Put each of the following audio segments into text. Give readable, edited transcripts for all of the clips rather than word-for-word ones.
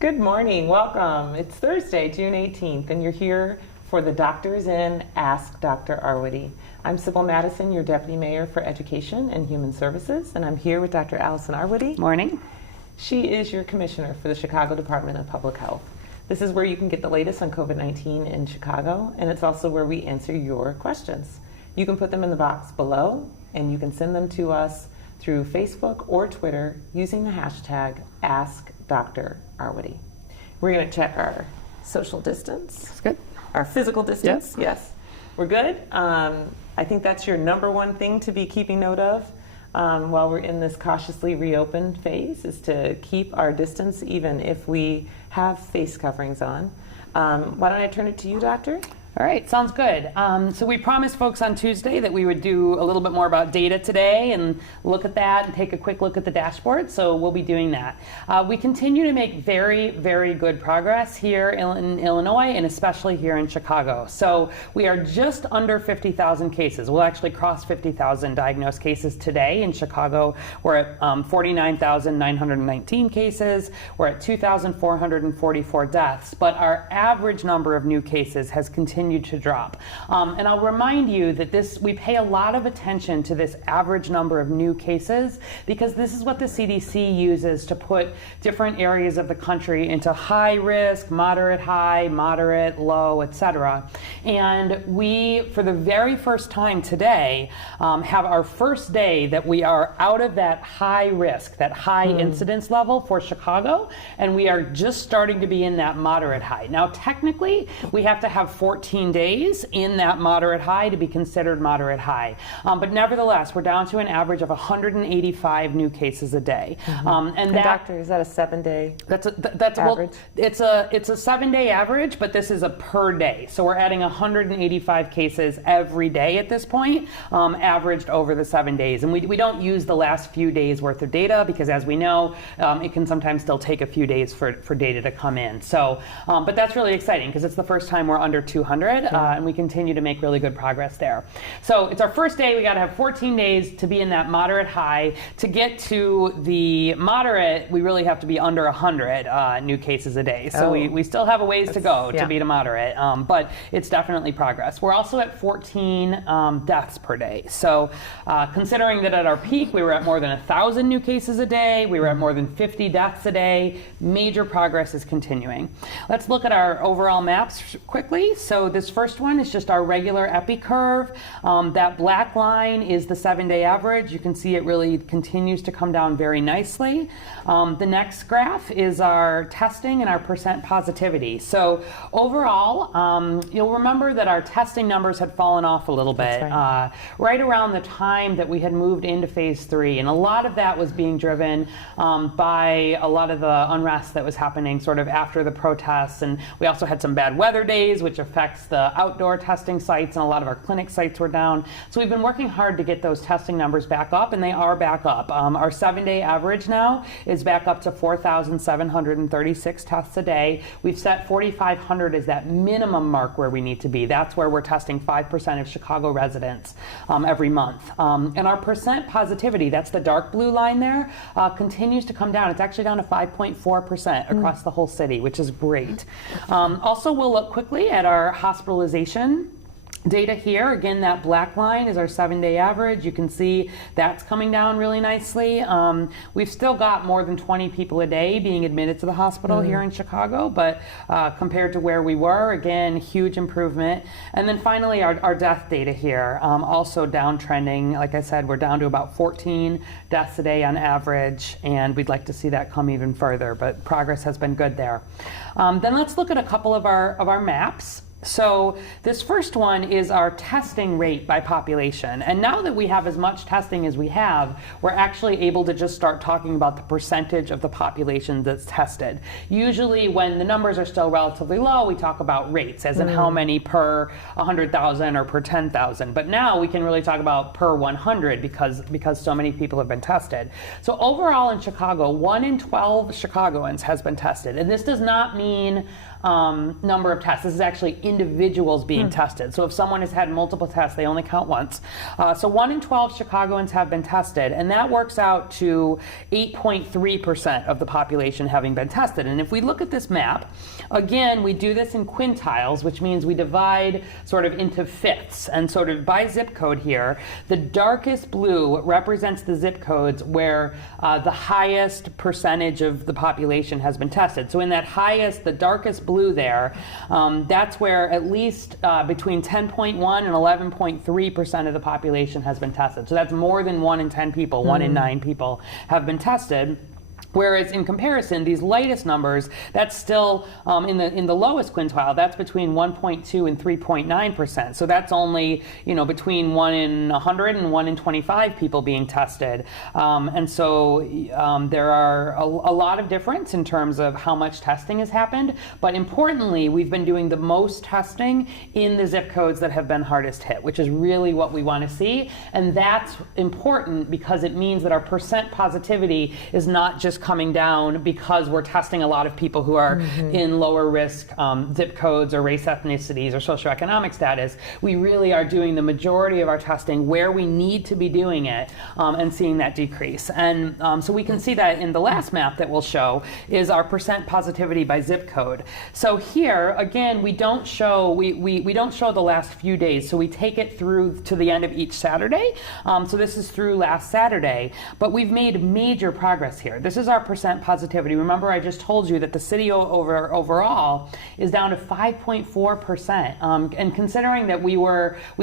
Good morning, welcome. It's Thursday, June 18th, and you're here for the Doctors In Ask Dr. Arwady. I'm Sybil Madison, your Deputy Mayor for Education and Human Services, and I'm here with Dr. Allison Arwady. Morning. She is your Commissioner for the Chicago Department of Public Health. This is where you can get the latest on COVID-19 in Chicago, and it's also where we answer your questions. You can put them in the box below, and you can send them to us through Facebook or Twitter using the hashtag AskDrArwady. We're going to check our social distance. That's good. Our physical distance. Yes. We're good. I think that's your number one thing to be keeping note of while we're in this cautiously reopened phase, is to keep our distance even if we have face coverings on. Why don't I turn it to you, Doctor? All right, sounds good. So we promised folks on Tuesday that we would do a little bit more about data today and look at that and take a quick look at the dashboard, so we'll be doing that. We continue to make very, very good progress here in Illinois and especially here in Chicago. So we are just under 50,000 cases. We'll actually cross 50,000 diagnosed cases today in Chicago. We're at 49,919 cases. We're at 2,444 deaths, but our average number of new cases has continued to drop. And I'll remind you that we pay a lot of attention to this average number of new cases because this is what the CDC uses to put different areas of the country into high risk, moderate high, moderate, low, etc. And we, for the very first time today, have our first day that we are out of that high risk, that high incidence level for Chicago, and we are just starting to be in that moderate high. Now, technically, we have to have 14 days in that moderate high to be considered moderate high. But nevertheless, we're down to an average of 185 new cases a day. And Doctor, is that a 7-day that's average? Well, it's a 7-day average, but this is a per day. So we're adding 185 cases every day at this point, averaged over the 7 days. And we don't use the last few days worth of data because, as we know, it can sometimes still take a few days for data to come in. So, but that's really exciting because it's the first time we're under 200, and we continue to make really good progress there. So it's our first day. We got to have 14 days to be in that moderate high. To get to the moderate, we really have to be under 100 new cases a day. So we still have a ways to go to be to moderate, but it's definitely progress. We're also at 14 deaths per day. So considering that at our peak, we were at more than 1,000 new cases a day, we were at more than 50 deaths a day, major progress is continuing. Let's look at our overall maps quickly. So this first one is just our regular epi curve. That black line is the 7-day average. You can see it really continues to come down very nicely. The next graph is our testing and our percent positivity. So overall, you'll remember that our testing numbers had fallen off a little bit right around the time that we had moved into phase 3. And a lot of that was being driven by a lot of the unrest that was happening sort of after the protests. And we also had some bad weather days, which affects the outdoor testing sites, and a lot of our clinic sites were down. So we've been working hard to get those testing numbers back up, and they are back up. Our 7-day average now is back up to 4,736 tests a day. We've set 4,500 as that minimum mark where we need to be. That's where we're testing 5% of Chicago residents every month. And our percent positivity, that's the dark blue line there, continues to come down. It's actually down to 5.4% across the whole city, which is great. Also, we'll look quickly at our hospitalization data here. Again, that black line is our 7-day average. You can see that's coming down really nicely. We've still got more than 20 people a day being admitted to the hospital here in Chicago, but compared to where we were, again, huge improvement. And then finally, our death data here, also downtrending. Like I said, we're down to about 14 deaths a day on average, and we'd like to see that come even further, but progress has been good there. Then let's look at a couple of our maps. So this first one is our testing rate by population. And now that we have as much testing as we have, we're actually able to just start talking about the percentage of the population that's tested. Usually when the numbers are still relatively low, we talk about rates, as in how many per 100,000 or per 10,000. But now we can really talk about per 100 because so many people have been tested. So overall in Chicago, 1 in 12 Chicagoans has been tested. And this does not mean number of tests. This is actually individuals being tested. So if someone has had multiple tests, they only count once. So 1 in 12 Chicagoans have been tested, and that works out to 8.3% of the population having been tested. And if we look at this map, again, we do this in quintiles, which means we divide sort of into fifths, and sort of by zip code here, the darkest blue represents the zip codes where the highest percentage of the population has been tested. So in that highest, the darkest blue there, that's where at least between 10.1 and 11.3% of the population has been tested. So that's more than 1 in 10 people, 1 in 9 people have been tested. Whereas in comparison, these lightest numbers, that's still in the lowest quintile, that's between 1.2 and 3.9%. So that's only, between 1 in 100 and 1 in 25 people being tested. And so there are a lot of difference in terms of how much testing has happened. But importantly, we've been doing the most testing in the zip codes that have been hardest hit, which is really what we want to see. And that's important because it means that our percent positivity is not just coming down because we're testing a lot of people who are in lower risk zip codes or race ethnicities or socioeconomic status. We really are doing the majority of our testing where we need to be doing it and seeing that decrease. And so we can see that in the last map that we'll show is our percent positivity by zip code. So here, again, we don't show the last few days. So we take it through to the end of each Saturday. So this is through last Saturday, but we've made major progress here. This is our percent positivity. Remember, I just told you that the city overall is down to 5.4%. And considering that we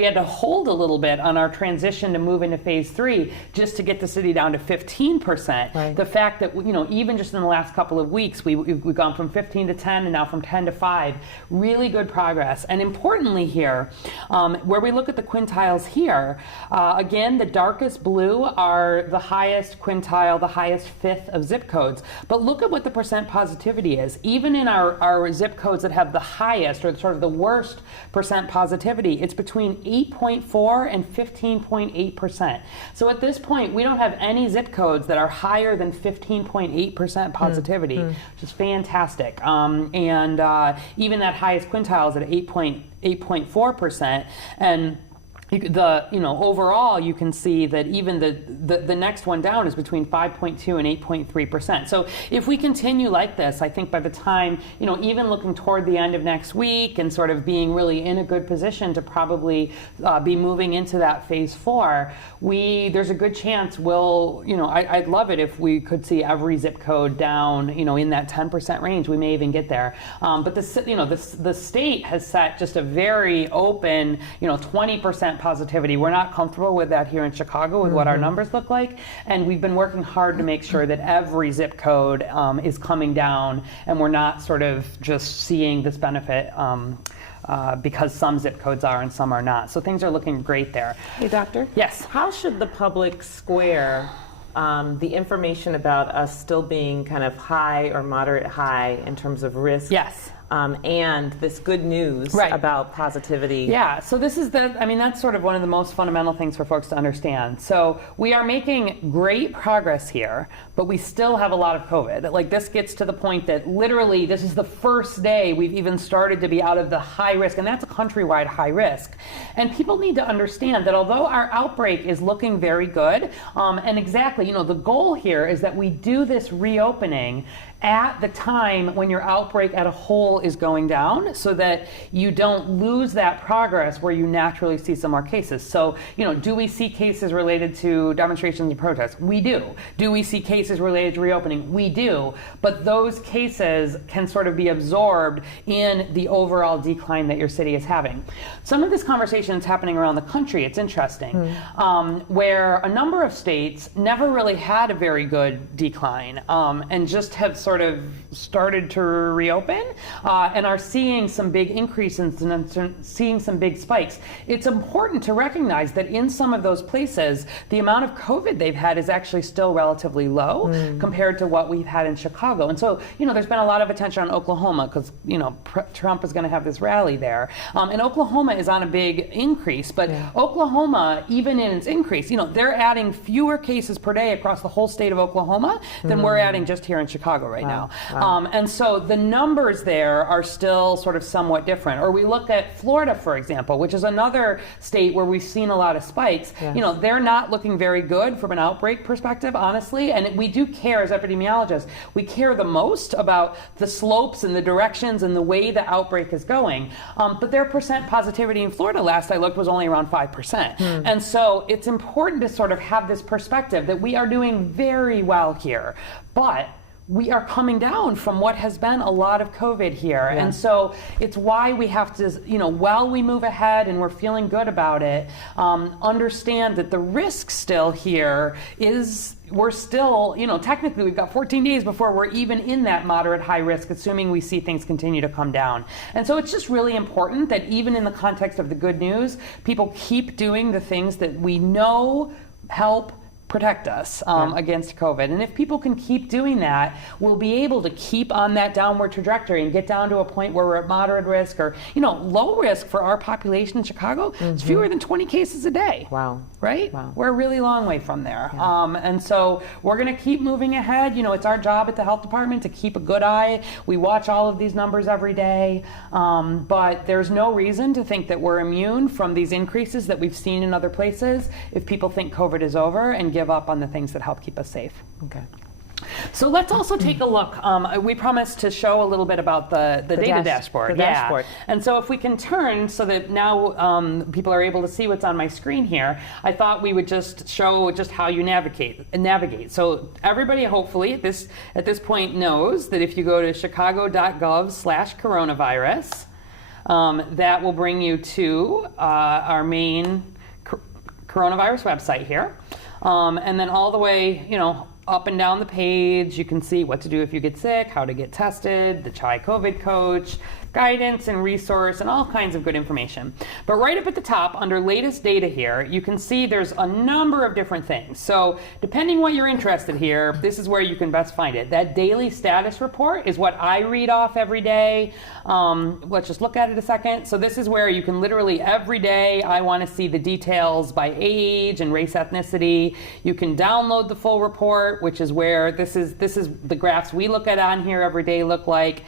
had to hold a little bit on our transition to move into phase 3 just to get the city down to 15%. Right. The fact that, even just in the last couple of weeks, we've gone from 15 to 10 and now from 10 to 5. Really good progress. And importantly here, where we look at the quintiles here, again, the darkest blue are the highest quintile, the highest fifth of zip codes. But look at what the percent positivity is. Even in our zip codes that have the highest or sort of the worst percent positivity, it's between 8.4 and 15.8%. So at this point, we don't have any zip codes that are higher than 15.8% positivity, which is fantastic. And even that highest quintile is at 8.4%. And overall, you can see that even the next one down is between 5.2 and 8.3%. So if we continue like this, I think by the time, even looking toward the end of next week and sort of being really in a good position to probably be moving into that phase 4, there's a good chance I'd love it if we could see every zip code down, in that 10% range. We may even get there. But the state has set just a very open, 20% positivity. We're not comfortable with that here in Chicago with what our numbers look like, and we've been working hard to make sure that every zip code is coming down, and we're not sort of just seeing this benefit because some zip codes are and some are not. So things are looking great there. Hey, Doctor? Yes? How should the public square the information about us still being kind of high or moderate high in terms of risk? Yes. And this good news about positivity. Yeah, so this is that's sort of one of the most fundamental things for folks to understand. So we are making great progress here, but we still have a lot of COVID. Like, this gets to the point that literally this is the first day we've even started to be out of the high risk, and that's a countrywide high risk. And people need to understand that although our outbreak is looking very good, and exactly, the goal here is that we do this reopening at the time when your outbreak at a whole is going down, so that you don't lose that progress where you naturally see some more cases. So, do we see cases related to demonstrations and protests? We do. Do we see cases related to reopening? We do. But those cases can sort of be absorbed in the overall decline that your city is having. Some of this conversation is happening around the country. It's interesting, where a number of states never really had a very good decline and just have sort of started to reopen and are seeing some big increases and seeing some big spikes. It's important to recognize that in some of those places, the amount of COVID they've had is actually still relatively low compared to what we've had in Chicago. And so, there's been a lot of attention on Oklahoma because, Trump is going to have this rally there. And Oklahoma is on a big increase, but Oklahoma, even in its increase, they're adding fewer cases per day across the whole state of Oklahoma than we're adding just here in Chicago right Wow. now. Wow. And so the numbers there are still sort of somewhat different. Or we look at Florida, for example, which is another state where we've seen a lot of spikes. Yes. You know, they're not looking very good from an outbreak perspective, honestly. And we do care as epidemiologists. We care the most about the slopes and the directions and the way the outbreak is going. But their percent positivity in Florida, last I looked, was only around 5%. And so it's important to sort of have this perspective that we are doing very well here. But we are coming down from what has been a lot of COVID here. Yeah. And so it's why we have to, you know, while we move ahead and we're feeling good about it, understand that the risk still here is, we're still, you know, technically we've got 14 days before we're even in that moderate high risk, assuming we see things continue to come down. And so it's just really important that even in the context of the good news, people keep doing the things that we know help protect us against COVID. And if people can keep doing that, we'll be able to keep on that downward trajectory and get down to a point where we're at moderate risk or, you know, low risk for our population in Chicago. It's fewer than 20 cases a day. Wow. Right? Wow. We're a really long way from there. Yeah. And so we're going to keep moving ahead. You know, it's our job at the health department to keep a good eye. We watch all of these numbers every day. But there's no reason to think that we're immune from these increases that we've seen in other places if people think COVID is over and give up on the things that help keep us safe. Okay. So let's also take a look. We promised to show a little bit about the data dashboard. The dashboard. And so if we can turn so that now people are able to see what's on my screen here, I thought we would just show just how you navigate. So everybody hopefully at this point knows that if you go to chicago.gov/coronavirus, that will bring you to our main coronavirus website here. And then all the way, you know, up and down the page, you can see what to do if you get sick, how to get tested, the Chai COVID coach, guidance and resource, and all kinds of good information. But right up at the top, under latest data here, you can see there's a number of different things. So depending what you're interested here, this is where you can best find it. That daily status report is what I read off every day. Let's just look at it a second. So this is where you can literally every day, I want to see the details by age and race ethnicity. You can download the full report, which is where this is the graphs we look at on here every day look like.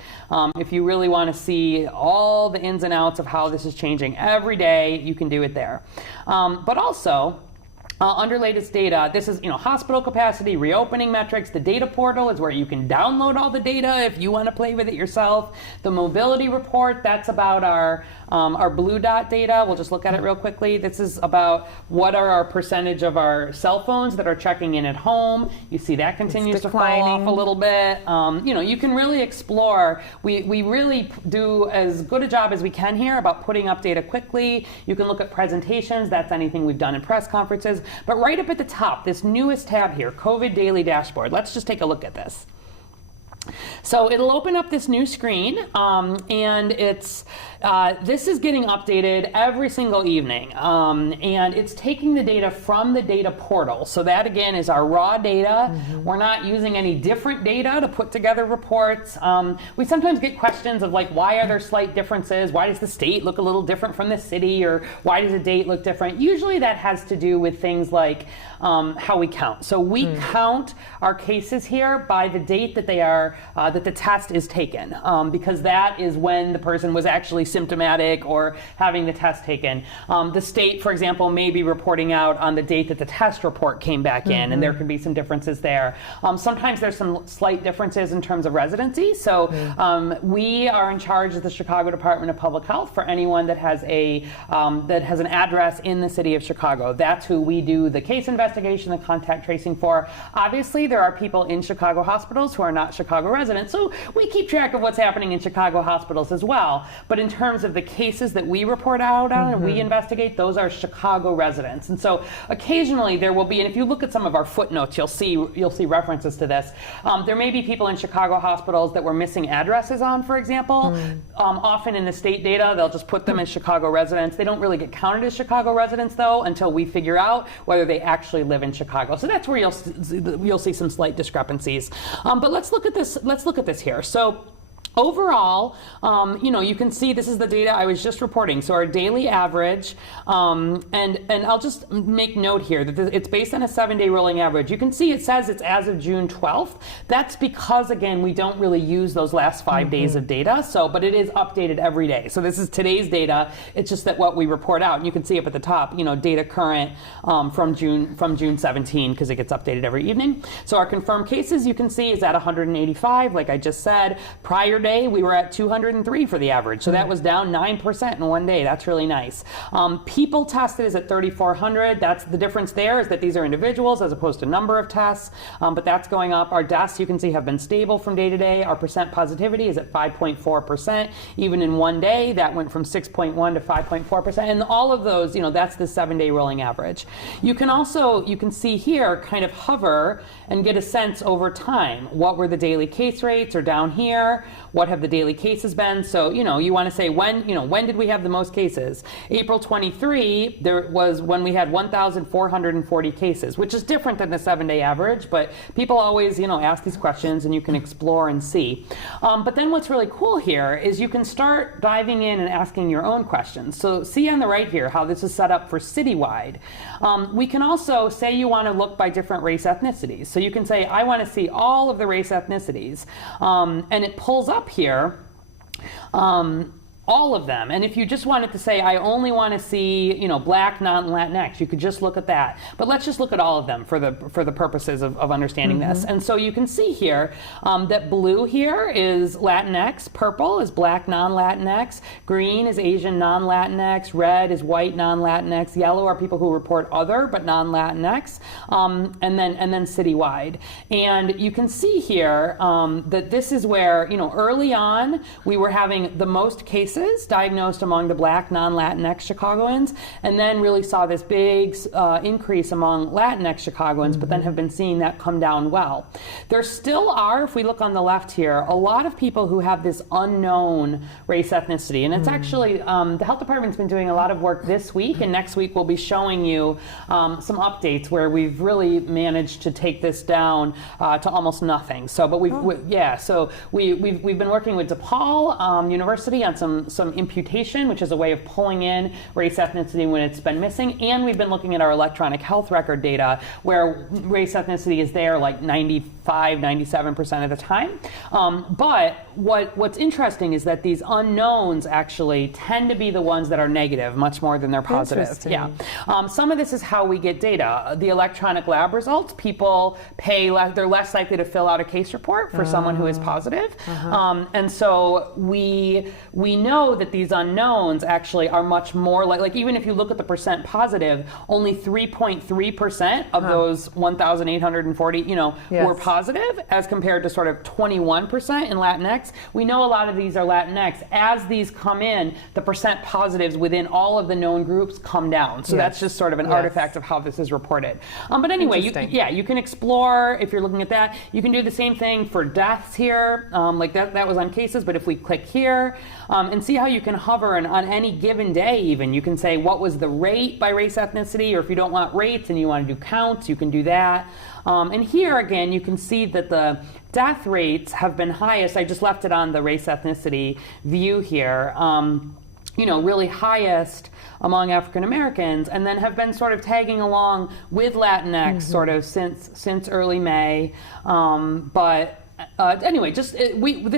If you really want to see all the ins and outs of how this is changing every day, you can do it there. But also, under latest data, this is, you know, hospital capacity, reopening metrics. The data portal is where you can download all the data if you want to play with it yourself. The mobility report, that's about our blue dot data. We'll just look at it real quickly. This is about what are our percentage of our cell phones that are checking in at home. You see that continues to fall off a little bit. You know, you can really explore. We really do as good a job as we can here about putting up data quickly. You can look at presentations. That's anything we've done in press conferences. But right up at the top, this newest tab here, COVID Daily Dashboard. Let's just take a look at this. So it'll open up this new screen, and it's this is getting updated every single evening, and it's taking the data from the data portal. So that again is our raw data. We're not using any different data to put together reports. We sometimes get questions of like, why are there slight differences? Why does the state look a little different from the city, or why does a date look different? Usually that has to do with things like how we count. So we count our cases here by the date that they are that the test is taken, because that is when the person was actually symptomatic or having the test taken. The state, for example, may be reporting out on the date that the test report came back in, and there can be some differences there. Sometimes there's some slight differences in terms of residency. So we are in charge of the Chicago Department of Public Health for anyone that has an address in the city of Chicago. That's who we do the case investigation, the contact tracing for. Obviously, there are people in Chicago hospitals who are not Chicago residents, so we keep track of what's happening in Chicago hospitals as well. But in terms of the cases that we report out on and we investigate, those are Chicago residents. And so occasionally there will be, and if you look at some of our footnotes, you'll see references to this. There may be people in Chicago hospitals that we're missing addresses on, for example. Often in the state data, they'll just put them as Chicago residents. They don't really get counted as Chicago residents, though, until we figure out whether they actually live in Chicago. So that's where you'll see some slight discrepancies. But let's look at this here. So Overall, you can see this is the data I was just reporting. So our daily average, and I'll just make note here that it's based on a 7-day rolling average. You can see it says it's as of June 12th. That's because, again, we don't really use those last 5 days of data. So, but it is updated every day. So this is today's data. It's just that what we report out, and you can see up at the top, data current from June 17, because it gets updated every evening. So our confirmed cases, you can see, is at 185, like I just said. Prior day, we were at 203 for the average. So that was down 9% in one day. That's really nice. People tested is at 3,400. That's the difference there, is that these are individuals as opposed to number of tests, but that's going up. Our deaths, you can see, have been stable from day to day. Our percent positivity is at 5.4%. Even in one day, that went from 6.1 to 5.4%. And all of those, that's the 7-day rolling average. You can see here, kind of hover and get a sense over time. What were the daily case rates, or down here, what have the daily cases been? So, you want to say when did we have the most cases? April 23, there was when we had 1,440 cases, which is different than the 7-day average, but people always, ask these questions, and you can explore and see. But then what's really cool here is you can start diving in and asking your own questions. So see on the right here how this is set up for citywide. We can also say you want to look by different race ethnicities. So you can say, I want to see all of the race ethnicities. And it pulls up here all of them. And if you just wanted to say, I only want to see, Black, non-Latinx, you could just look at that. But let's just look at all of them for the purposes of understanding this. And so you can see here that blue here is Latinx, purple is Black, non-Latinx, green is Asian, non-Latinx, red is white, non-Latinx, yellow are people who report other but non-Latinx, and then citywide. And you can see here that this is where, early on we were having the most cases diagnosed among the Black, non-Latinx Chicagoans, and then really saw this big increase among Latinx Chicagoans, but then have been seeing that come down well. There still are, if we look on the left here, a lot of people who have this unknown race ethnicity, and it's actually, the health department's been doing a lot of work this week, and next week we'll be showing you some updates where we've really managed to take this down to almost nothing. So, but we've been working with DePaul University on some imputation, which is a way of pulling in race ethnicity when it's been missing, and we've been looking at our electronic health record data where race ethnicity is there like 95-97% of the time. But what's interesting is that these unknowns actually tend to be the ones that are negative much more than they're positive. Yeah. Some of this is how we get data. The electronic lab results, people they're less likely to fill out a case report for someone who is positive. And so we know that these unknowns actually are much more like even if you look at the percent positive, only 3.3% of those 1,840, were positive, as compared to sort of 21% in Latinx. We know a lot of these are Latinx. As these come in, the percent positives within all of the known groups come down. So that's just sort of an artifact of how this is reported. But anyway, you can explore if you're looking at that. You can do the same thing for deaths here, like that was on cases. But if we click here and see how you can hover, and on any given day even, you can say what was the rate by race ethnicity, or if you don't want rates and you want to do counts, you can do that. And here again, you can see that the death rates have been highest. I just left it on the race ethnicity view here. Really highest among African Americans, and then have been sort of tagging along with Latinx sort of since early May. Anyway, this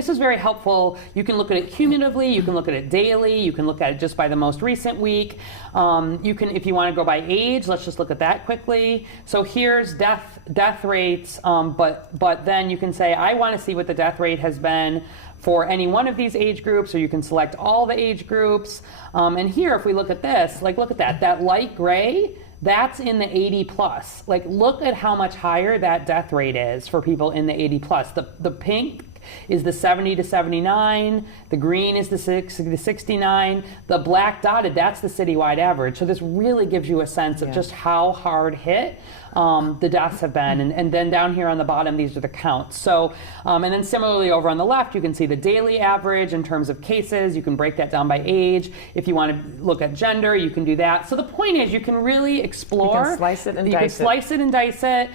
is very helpful. You can look at it cumulatively, you can look at it daily, you can look at it just by the most recent week. You can, if you want to go by age, let's just look at that quickly. So here's death rates, but then you can say, I want to see what the death rate has been for any one of these age groups, or you can select all the age groups. And here, if we look at this, look at that light gray, that's in the 80 plus. Look at how much higher that death rate is for people in the 80 plus. The pink is the 70 to 79, the green is the 60 to 69, the black dotted, that's the citywide average. So this really gives you a sense of just how hard hit the deaths have been. And then down here on the bottom, these are the counts. So, and then similarly over on the left, you can see the daily average in terms of cases. You can break that down by age. If you want to look at gender, you can do that. So the point is, you can really explore. You can slice it and dice it. You can slice it and dice it.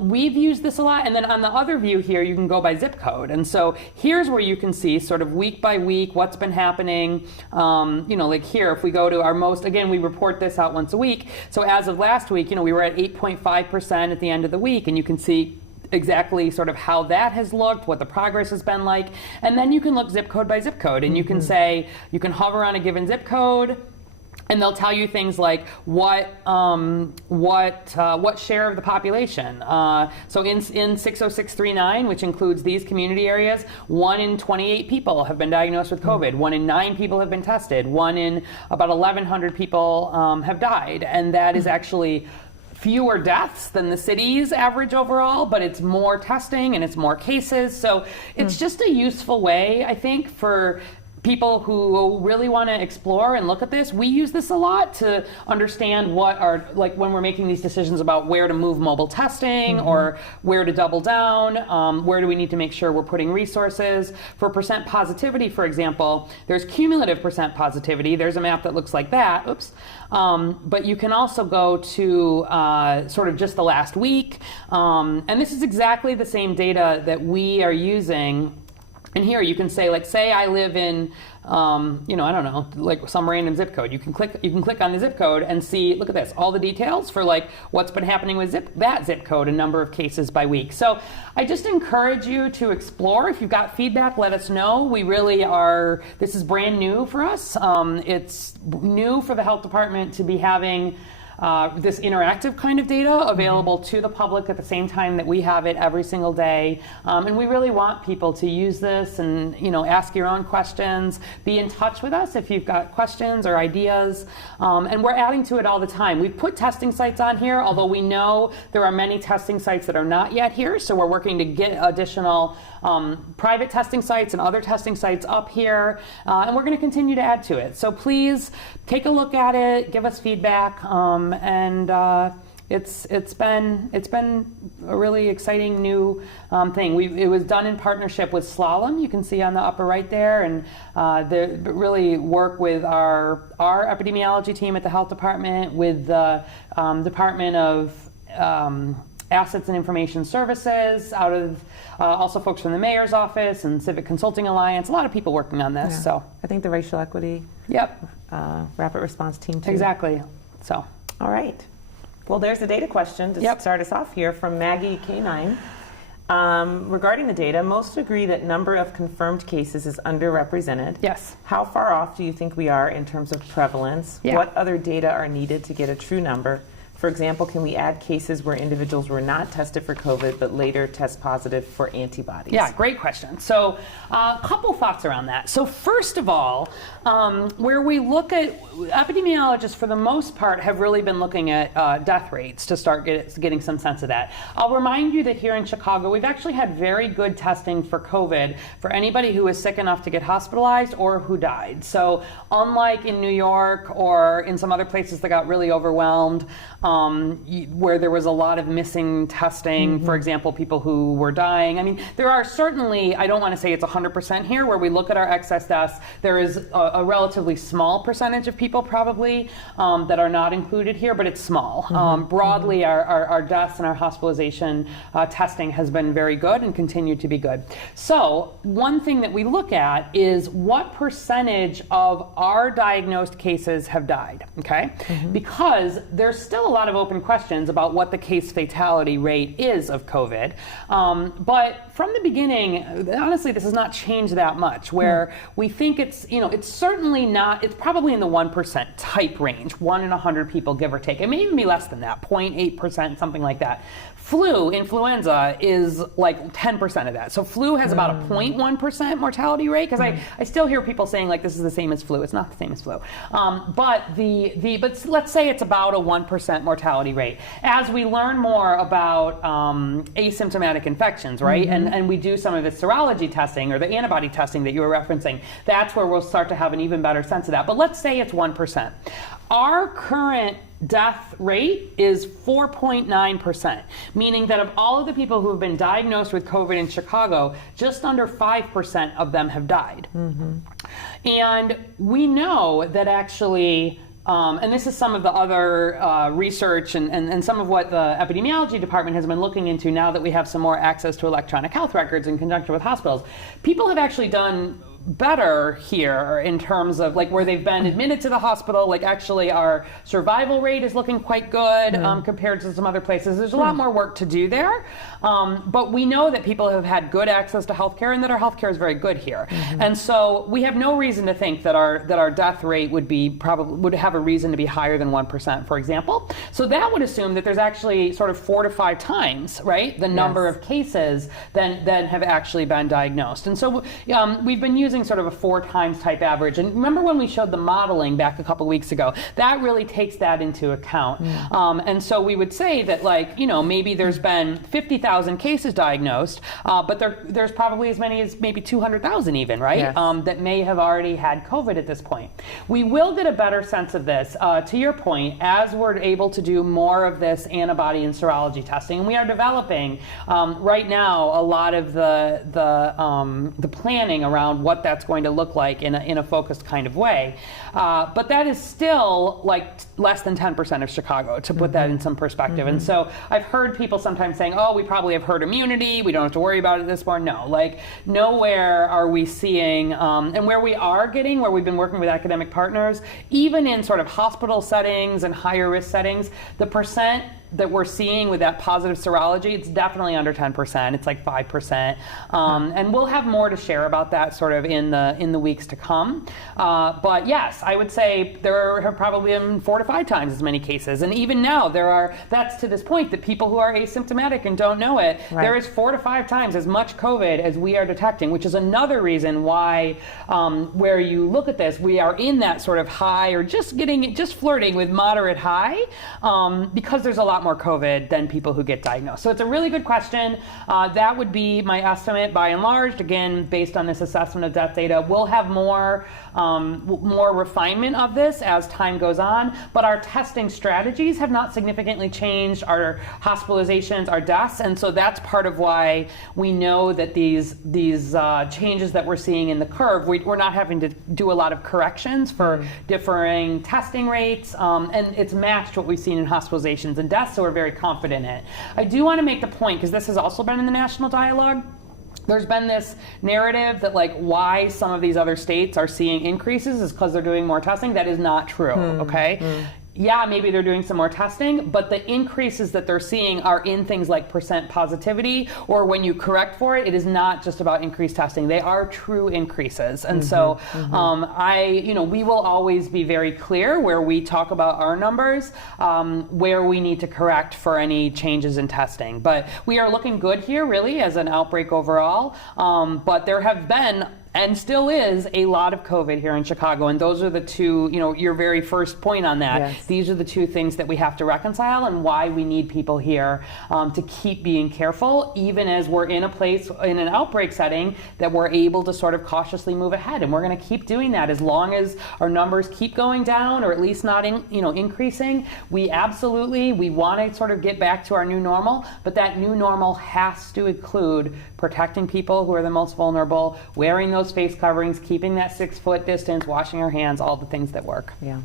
We've used this a lot. And then on the other view here, you can go by zip code. And And so here's where you can see sort of week by week what's been happening. Like here, if we go to our most, again, we report this out once a week. So as of last week, we were at 8.5% at the end of the week, and you can see exactly sort of how that has looked, what the progress has been like. And then you can look zip code by zip code, and you can say, you can hover on a given zip code, and they'll tell you things like what share of the population. So in 60639, which includes these community areas, 1 in 28 people have been diagnosed with COVID. 1 in 9 people have been tested. 1 in about 1,100 people have died, and that is actually fewer deaths than the city's average overall, but it's more testing and it's more cases. So it's just a useful way, I think, for people who really want to explore and look at this. We use this a lot to understand what are, like when we're making these decisions about where to move mobile testing or where to double down, where do we need to make sure we're putting resources. For percent positivity, for example, there's cumulative percent positivity. There's a map that looks like that. Oops. But you can also go to sort of just the last week. And this is exactly the same data that we are using. And here you can say, like, say I live in, I don't know, like some random zip code. You can click on the zip code and see, look at this, all the details for like what's been happening with that zip code, a number of cases by week. So I just encourage you to explore. If you've got feedback, let us know. We really are, this is brand new for us. It's new for the health department to be having this interactive kind of data available to the public at the same time that we have it every single day. And we really want people to use this and, ask your own questions. Be in touch with us if you've got questions or ideas. And we're adding to it all the time. We've put testing sites on here, although we know there are many testing sites that are not yet here. So we're working to get additional private testing sites and other testing sites up here. And we're going to continue to add to it. So please take a look at it, give us feedback. It's been a really exciting new thing. It was done in partnership with Slalom. You can see on the upper right there, and they really work with our epidemiology team at the health department, with the Department of Assets and Information Services, out of also folks from the mayor's office and Civic Consulting Alliance. A lot of people working on this. Yeah. So I think the racial equity. Yep. Rapid response team too. Exactly. So. All right. Well, there's a data question to start us off here from Maggie K9. Regarding the data, most agree that number of confirmed cases is underrepresented. Yes. How far off do you think we are in terms of prevalence? Yeah. What other data are needed to get a true number? For example, can we add cases where individuals were not tested for COVID but later test positive for antibodies? Yeah, great question. So a couple thoughts around that. So first of all, where we look at, epidemiologists for the most part have really been looking at death rates to start getting some sense of that. I'll remind you that here in Chicago, we've actually had very good testing for COVID for anybody who was sick enough to get hospitalized or who died. So unlike in New York or in some other places that got really overwhelmed, where there was a lot of missing testing, for example, people who were dying. I mean, there are certainly, I don't want to say it's 100% here, where we look at our excess deaths, there is a relatively small percentage of people probably that are not included here, but it's small. Broadly, our deaths and our hospitalization testing has been very good and continued to be good. So one thing that we look at is what percentage of our diagnosed cases have died, okay? Because there's still a lot of open questions about what the case fatality rate is of COVID. But from the beginning, honestly, this has not changed that much, where we think it's, it's certainly not, it's probably in the 1% type range, 1 in 100 people, give or take. It may even be less than that, 0.8%, something like that. Influenza is like 10% of that. So flu has about a 0.1% mortality rate, because I still hear people saying like this is the same as flu. It's not the same as flu. But but let's say it's about a 1% mortality rate. As we learn more about asymptomatic infections, right, and we do some of the serology testing or the antibody testing that you were referencing, that's where we'll start to have an even better sense of that. But let's say it's 1%. Our current death rate is 4.9%, meaning that of all of the people who have been diagnosed with COVID in Chicago, just under 5% of them have died. And we know that actually and this is some of the other research and some of what the epidemiology department has been looking into now that we have some more access to electronic health records in conjunction with hospitals. People have actually done better here in terms of like where they've been admitted to the hospital. Like actually our survival rate is looking quite good compared to some other places. There's a lot more work to do there, but we know that people have had good access to healthcare and that our healthcare is very good here. And so we have no reason to think that our death rate would have a reason to be higher than 1%, for example. So that would assume that there's actually sort of 4 to 5 times, right, the number of cases than have actually been diagnosed. And so we've been using sort of a 4 times type average. And remember when we showed the modeling back a couple weeks ago, that really takes that into account. And so we would say that, like, you know, maybe there's been 50,000 cases diagnosed, but there's probably as many as maybe 200,000 even, right? That may have already had COVID at this point. We will get a better sense of this, to your point, as we're able to do more of this antibody and serology testing. And we are developing right now a lot of the planning around what that's going to look like in a focused kind of way. But that is still like less than 10% of Chicago, to put that in some perspective. And so I've heard people sometimes saying, oh, we probably have herd immunity, we don't have to worry about it this more. No, like nowhere are we seeing, and where we've been working with academic partners, even in sort of hospital settings and higher risk settings, the percent that we're seeing with that positive serology, it's definitely under 10%. It's like 5%. And we'll have more to share about that sort of in the weeks to come. But yes, I would say there have probably been 4 to 5 times as many cases. And even now that's to this point that people who are asymptomatic and don't know it, there is 4 to 5 times as much COVID as we are detecting, which is another reason why, where you look at this, we are in that sort of high or just flirting with moderate high, because there's a lot more COVID than people who get diagnosed. So it's a really good question. That would be my estimate by and large, again, based on this assessment of death data. We'll have more refinement of this as time goes on, but our testing strategies have not significantly changed, our hospitalizations, our deaths, and so that's part of why we know that these changes that we're seeing in the curve, we're not having to do a lot of corrections for differing testing rates, and it's matched what we've seen in hospitalizations and deaths, so we're very confident in it. I do want to make the point, because this has also been in the national dialogue, there's been this narrative that like why some of these other states are seeing increases is because they're doing more testing. That is not true, okay? Yeah, maybe they're doing some more testing, but the increases that they're seeing are in things like percent positivity, or when you correct for it, it is not just about increased testing. They are true increases. And so we will always be very clear where we talk about our numbers, where we need to correct for any changes in testing. But we are looking good here, really, as an outbreak overall. But there have been and still is a lot of COVID here in Chicago. And those are the two, your very first point on that. Yes. These are the two things that we have to reconcile and why we need people here to keep being careful, even as we're in a place, in an outbreak setting, that we're able to sort of cautiously move ahead. And we're gonna keep doing that as long as our numbers keep going down, or at least not increasing. We wanna sort of get back to our new normal, but that new normal has to include protecting people who are the most vulnerable, wearing those face coverings, keeping that 6-foot distance, washing our hands, all the things that work. Yeah.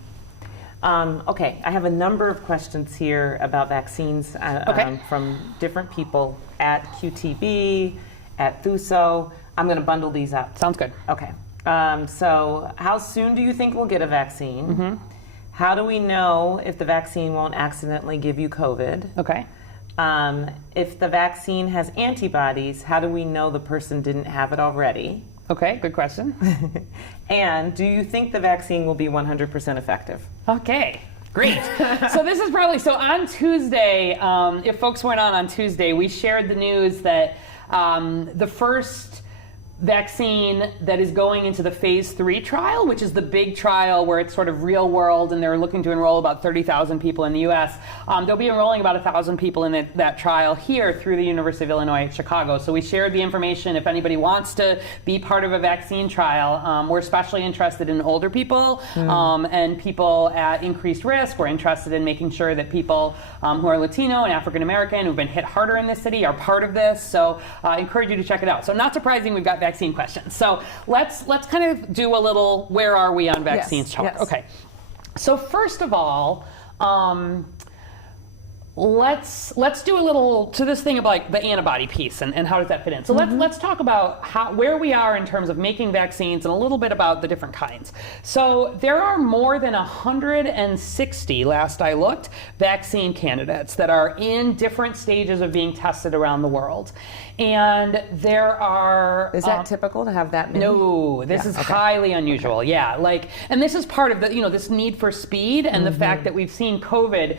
Okay, I have a number of questions here about vaccines from different people at QTB, at THUSO. I'm going to bundle these up. Sounds good. Okay. So how soon do you think we'll get a vaccine? How do we know if the vaccine won't accidentally give you COVID? Okay. If the vaccine has antibodies, how do we know the person didn't have it already? Okay, good question. And do you think the vaccine will be 100% effective? Okay, great. So this is probably, on Tuesday, if folks went on Tuesday, we shared the news that the first vaccine that is going into the phase 3 trial, which is the big trial where it's sort of real world, and they're looking to enroll about 30,000 people in the US. They'll be enrolling about 1,000 people in that trial here through the University of Illinois at Chicago. So we shared the information if anybody wants to be part of a vaccine trial. We're especially interested in older people and people at increased risk. We're interested in making sure that people who are Latino and African American who've been hit harder in this city are part of this. So I encourage you to check it out. So not surprising, we've got vaccine questions. So let's kind of do a little, where are we on vaccines talk? Yes. Okay. So first of all, let's do a little to this thing of like the antibody piece and how does that fit in. So let's talk about where we are in terms of making vaccines and a little bit about the different kinds. So there are more than 160, last I looked, vaccine candidates that are in different stages of being tested around the world. And there are... Is that typical to have that many? No, this is highly unusual. Yeah, and this is part of the, this need for speed and the fact that we've seen COVID,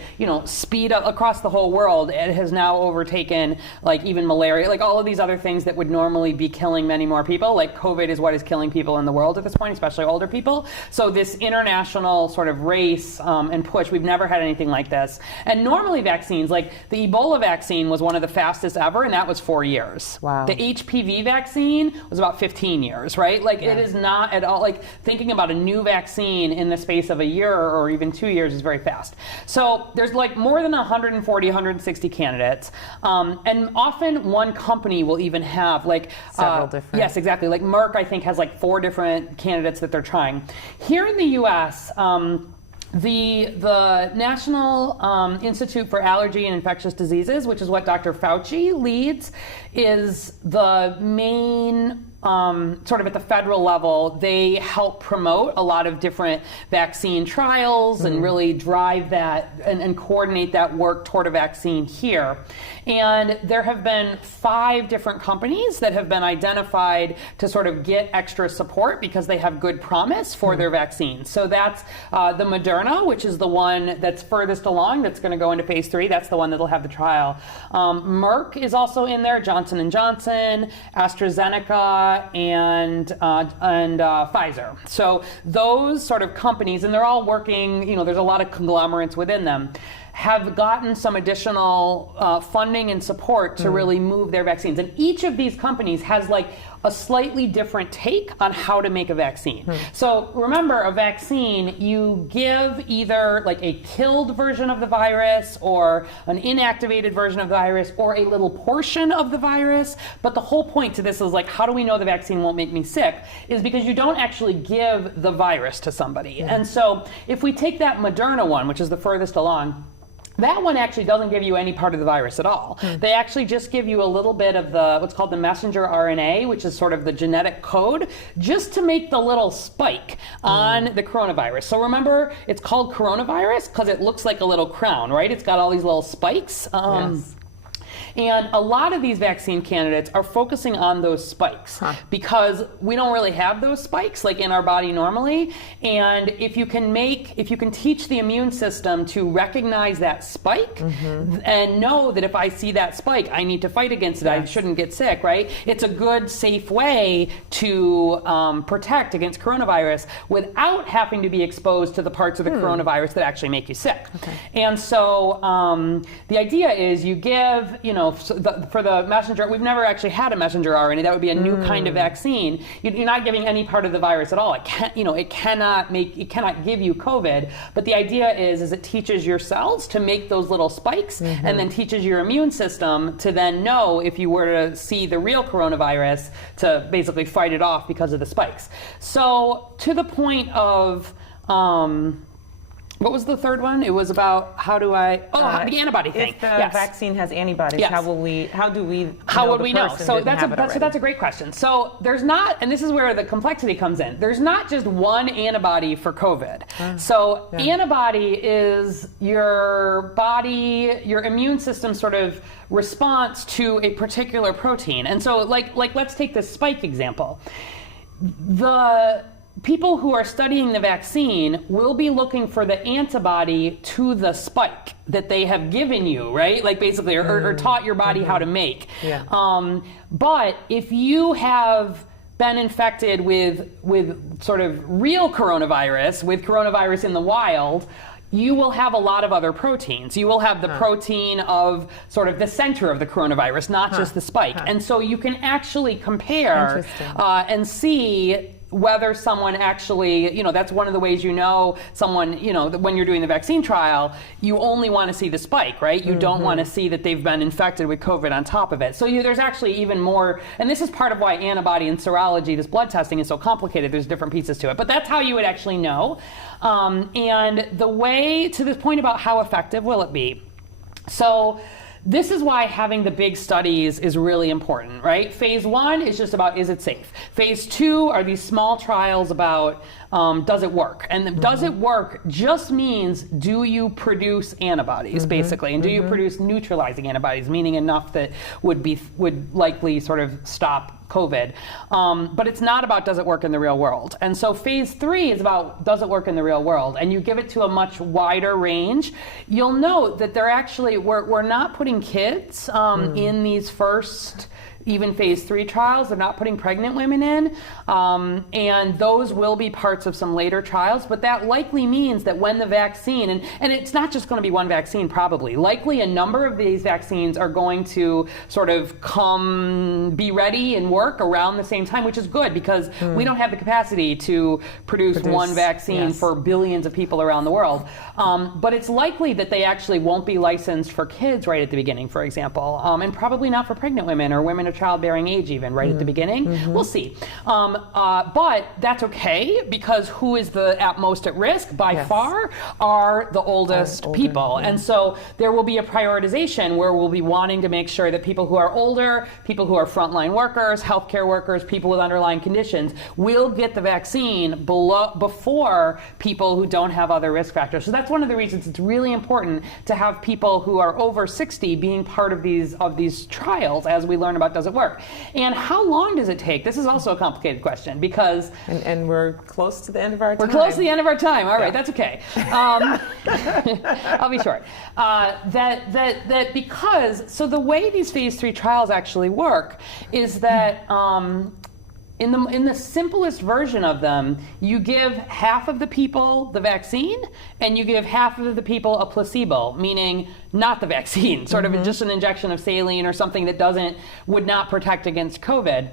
speed up across the whole world. It has now overtaken even malaria, all of these other things that would normally be killing many more people. COVID is what is killing people in the world at this point, especially older people. So this international sort of race and push, we've never had anything like this. And normally vaccines, the Ebola vaccine was one of the fastest ever, and that was 4 years. Wow. The HPV vaccine was about 15 years, right? It is not at all, thinking about a new vaccine in the space of a year or even 2 years is very fast. So there's more than 140, 160 candidates. And often one company will even have several different. Yes, exactly. Merck, I think, has 4 different candidates that they're trying. Here in the US, the National Institute for Allergy and Infectious Diseases, which is what Dr. Fauci leads, is the main sort of at the federal level. They help promote a lot of different vaccine trials and really drive that and coordinate that work toward a vaccine here. And there have been 5 different companies that have been identified to sort of get extra support because they have good promise for their vaccines. So that's the Moderna, which is the one that's furthest along, that's going to go into phase 3. That's the one that'll have the trial. Merck is also in there, Johnson & Johnson, AstraZeneca, and Pfizer. So those sort of companies, and they're all working, there's a lot of conglomerates within them, have gotten some additional funding and support to really move their vaccines. And each of these companies has a slightly different take on how to make a vaccine. So remember, a vaccine, you give either a killed version of the virus or an inactivated version of the virus or a little portion of the virus. But the whole point to this is how do we know the vaccine won't make me sick, is because you don't actually give the virus to somebody. And so if we take that Moderna one, which is the furthest along, that one actually doesn't give you any part of the virus at all. They actually just give you a little bit of what's called the messenger RNA, which is sort of the genetic code, just to make the little spike on the coronavirus. So remember, it's called coronavirus because it looks like a little crown, right? It's got all these little spikes. Yes. And a lot of these vaccine candidates are focusing on those spikes because we don't really have those spikes in our body normally. And if you can teach the immune system to recognize that spike and know that if I see that spike, I need to fight against it, I shouldn't get sick, right? It's a good, safe way to protect against coronavirus without having to be exposed to the parts of the coronavirus that actually make you sick. And so the idea is you give, for the messenger, we've never actually had a messenger RNA. That would be a new kind of vaccine. You're not giving any part of the virus at all. It cannot give you COVID. But the idea is it teaches your cells to make those little spikes, and then teaches your immune system to then know if you were to see the real coronavirus to basically fight it off because of the spikes. So to the point of what was the third one? It was about the antibody thing. If the vaccine has antibodies, how would we know? So that's a great question. So there's not, and this is where the complexity comes in. There's not just one antibody for COVID. So antibody is your body, your immune system sort of response to a particular protein. And so let's take this spike example. The people who are studying the vaccine will be looking for the antibody to the spike that they have given you, right? Basically, or taught your body how to make. But if you have been infected with sort of real coronavirus, with coronavirus in the wild, you will have a lot of other proteins. You will have the protein of sort of the center of the coronavirus, not just the spike. And so you can actually compare and see whether someone actually, that's one of the ways someone, when you're doing the vaccine trial, you only want to see the spike, right? You don't want to see that they've been infected with COVID on top of it. So there's actually even more, and this is part of why antibody and serology, this blood testing, is so complicated. There's different pieces to it, but that's how you would actually know. And the way, to this point about how effective will it be? So this is why having the big studies is really important, right? Phase 1 is just about, is it safe? Phase 2 are these small trials about, does it work? And does it work just means, do you produce antibodies, basically? And do you produce neutralizing antibodies, meaning enough that would likely sort of stop COVID. But it's not about, does it work in the real world? And so phase 3 is about, does it work in the real world? And you give it to a much wider range. You'll note that they're actually, we're not putting kids in these first, even phase 3 trials. They're not putting pregnant women in, and those will be parts of some later trials, but that likely means that when the vaccine, and it's not just going to be one vaccine probably, likely a number of these vaccines are going to sort of be ready and work around the same time, which is good because we don't have the capacity to produce one vaccine for billions of people around the world. But it's likely that they actually won't be licensed for kids right at the beginning, for example, and probably not for pregnant women or women of childbearing age even right at the beginning. We'll see. But that's okay because who is at most at risk by far are the oldest people. And so there will be a prioritization where we'll be wanting to make sure that people who are older, people who are frontline workers, healthcare workers, people with underlying conditions will get the vaccine before people who don't have other risk factors. So that's one of the reasons it's really important to have people who are over 60 being part of these trials as we learn about does it work. And how long does it take? This is also a complicated question because... And we're close to the end of our time. We're close to the end of our time. All right, that's okay. I'll be short. So the way these phase 3 trials actually work is that in the simplest version of them, you give half of the people the vaccine and you give half of the people a placebo, meaning not the vaccine, sort of just an injection of saline or something that would not protect against COVID.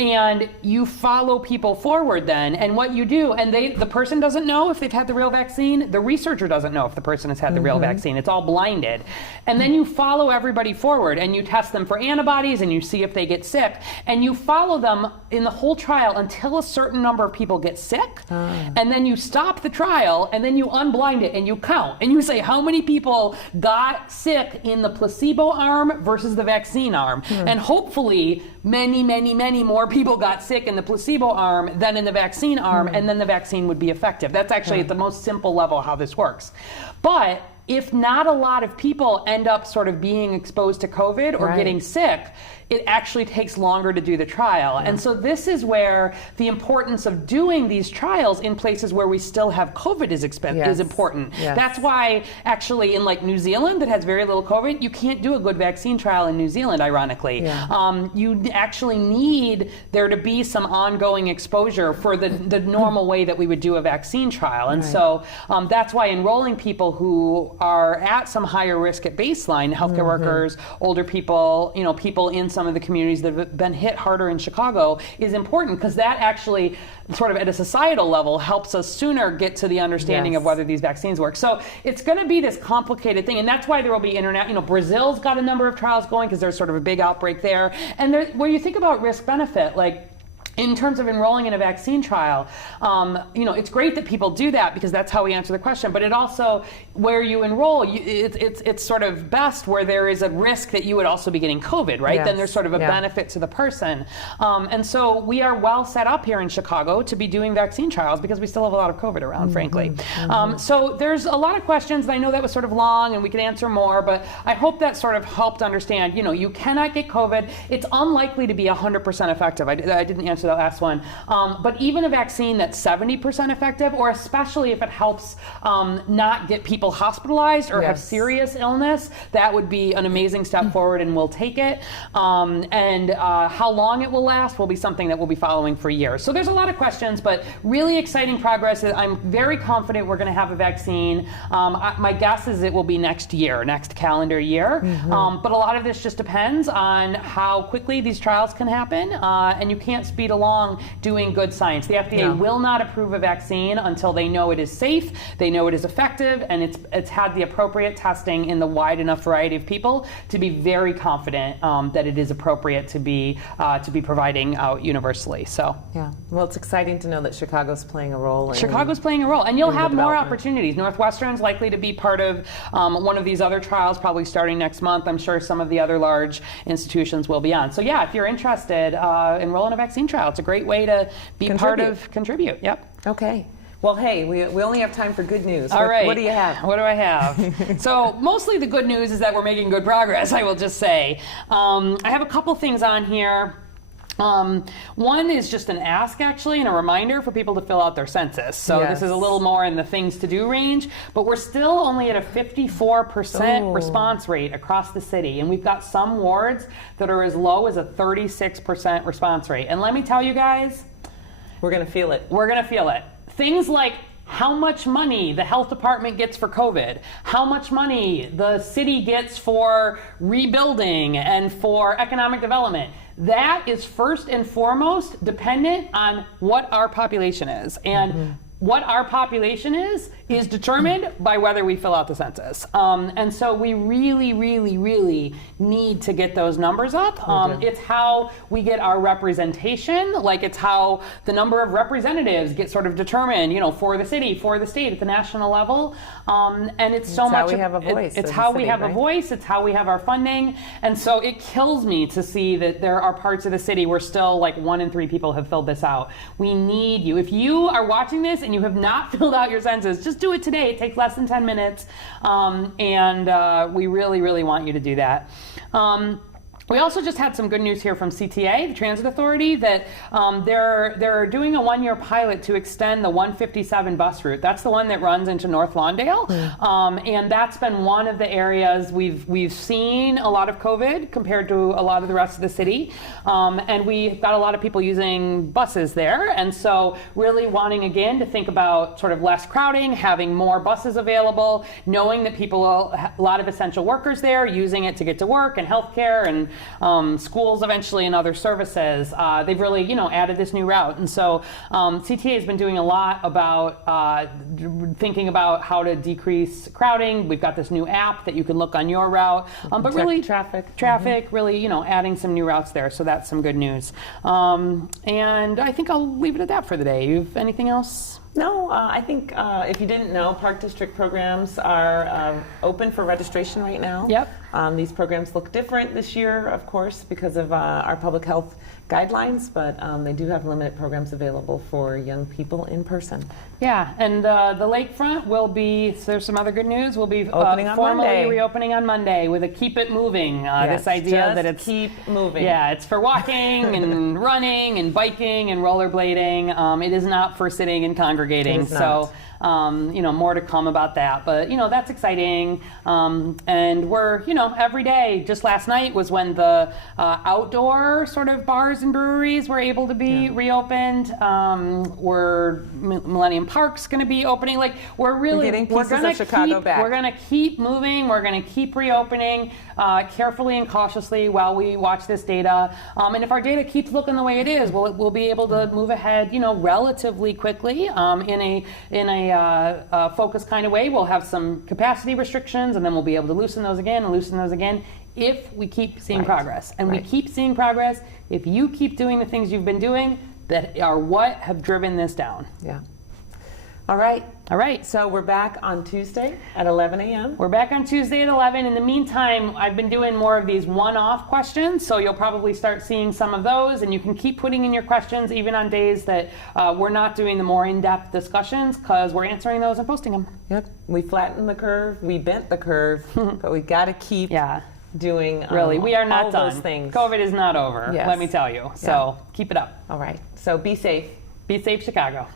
And you follow people forward then, and what you do, and the person doesn't know if they've had the real vaccine, the researcher doesn't know if the person has had the real vaccine, it's all blinded. And then you follow everybody forward, and you test them for antibodies, and you see if they get sick, and you follow them in the whole trial until a certain number of people get sick, and then you stop the trial, and then you unblind it, and you count, and you say how many people got sick in the placebo arm versus the vaccine arm, and hopefully many, many, many more people got sick in the placebo arm than in the vaccine arm, and then the vaccine would be effective. That's actually at the most simple level how this works. But if not a lot of people end up sort of being exposed to COVID or getting sick, it actually takes longer to do the trial. And so this is where the importance of doing these trials in places where we still have COVID is important. That's why actually in like New Zealand that has very little COVID, you can't do a good vaccine trial in New Zealand, ironically. You actually need there to be some ongoing exposure for the normal way that we would do a vaccine trial. And so that's why enrolling people who are at some higher risk at baseline, healthcare workers, older people, people in some of the communities that have been hit harder in Chicago is important because that actually sort of at a societal level helps us sooner get to the understanding of whether these vaccines work. So it's going to be this complicated thing, and that's why there will be Brazil's got a number of trials going because there's sort of a big outbreak there. And where you think about risk benefit, like in terms of enrolling in a vaccine trial, it's great that people do that because that's how we answer the question. But it also, where you enroll, it's sort of best where there is a risk that you would also be getting COVID, right? Then there's sort of a benefit to the person. And so we are well set up here in Chicago to be doing vaccine trials because we still have a lot of COVID around, frankly. So there's a lot of questions, and I know that was sort of long and we could answer more, but I hope that sort of helped understand, you cannot get COVID. It's unlikely to be 100% effective. I didn't answer that last one. But even a vaccine that's 70% effective, or especially if it helps not get people hospitalized or have serious illness, that would be an amazing step forward, and we'll take it. And how long it will last will be something that we'll be following for years. So there's a lot of questions, but really exciting progress. I'm very confident we're going to have a vaccine. My guess is it will be next calendar year. But a lot of this just depends on how quickly these trials can happen, and you can't speed along doing good science. The FDA No. will not approve a vaccine until they know it is safe, they know it is effective, and it's had the appropriate testing in the wide enough variety of people to be very confident that it is appropriate to be providing out universally. So Yeah. Well, it's exciting to know that Chicago's playing a role. Chicago's playing a role, and you'll in the have more development. opportunities. Northwestern's likely to be part of one of these other trials, probably starting next month. I'm sure some of the other large institutions will be on. So yeah, if you're interested, enroll in a vaccine trial. It's a great way to be part of contribute. Yep. Okay. Well, hey, we only have time for good news. All right. What do you have? What do I have? So mostly the good news is that we're making good progress, I will just say. I have a couple things on here. One is just an ask, actually, and a reminder for people to fill out their census. So Yes. this is a little more in the things to do range, but we're still only at a 54% Oh. response rate across the city. And we've got some wards that are as low as a 36% response rate. And let me tell you guys, We're going to feel it. we're going to feel it. Things like how much money the health department gets for COVID, how much money the city gets for rebuilding and for economic development. That is first and foremost dependent on what our population is. And what our population is determined by whether we fill out the census. And so we really, really, really need to get those numbers up. It's how we get our representation, like it's how the number of representatives get sort of determined, you know, for the city, for the state, at the national level. And it's so It's how much. we have a voice It's as a how we city, have a right? voice. It's how we have our funding. And so it kills me to see that there are parts of the city where still like 1 in 3 people have filled this out. We need you. If you are watching this and you have not filled out your census, just do it today. It takes less than 10 minutes. And we really, really want you to do that. We also just had some good news here from CTA, the Transit Authority, that they're doing a 1-year pilot to extend the 157 bus route. That's the one that runs into North Lawndale, and that's been one of the areas we've seen a lot of COVID compared to a lot of the rest of the city, and we've got a lot of people using buses there, and so really wanting again to think about sort of less crowding, having more buses available, knowing that people, a lot of essential workers there, using it to get to work and healthcare and schools eventually and other services. They've really, added this new route. And so CTA has been doing a lot about thinking about how to decrease crowding. We've got this new app that you can look on your route. But really, traffic, really, adding some new routes there. So that's some good news. And I think I'll leave it at that for the day. You have anything else? No, I think if you didn't know, Park District programs are open for registration right now. Yep. These programs look different this year, of course, because of our public health guidelines, but they do have limited programs available for young people in person. Yeah, and the lakefront will be, so there's some other good news, will be Opening on formally Monday. Reopening on Monday with a keep it moving. Yes, this idea just that it's keep moving. Yeah, it's for walking and running and biking and rollerblading. It is not for sitting and congregating. It is so, more to come about that. But, that's exciting. And we're, every day, just last night was when the outdoor sort of bars and breweries were able to be reopened. Millennium Park's going to be opening. Like, we're getting pieces of Chicago back. We're going to keep moving. We're going to keep reopening carefully and cautiously while we watch this data. And if our data keeps looking the way it is, we'll be able to move ahead, relatively quickly in a focused kind of way. We'll have some capacity restrictions, and then we'll be able to loosen those again and loosen those again if we keep seeing progress. And we keep seeing progress if you keep doing the things you've been doing that are what have driven this down. Yeah. All right. All right. So we're back on Tuesday at 11 a.m. We're back on Tuesday at 11. In the meantime, I've been doing more of these one-off questions, so you'll probably start seeing some of those, and you can keep putting in your questions even on days that we're not doing the more in-depth discussions, because we're answering those and posting them. Yep. We flattened the curve, we bent the curve, but we got to keep doing really, we are not all done. those things. COVID is not over, Yes. let me tell you. So keep it up. All right. So be safe. Be safe, Chicago.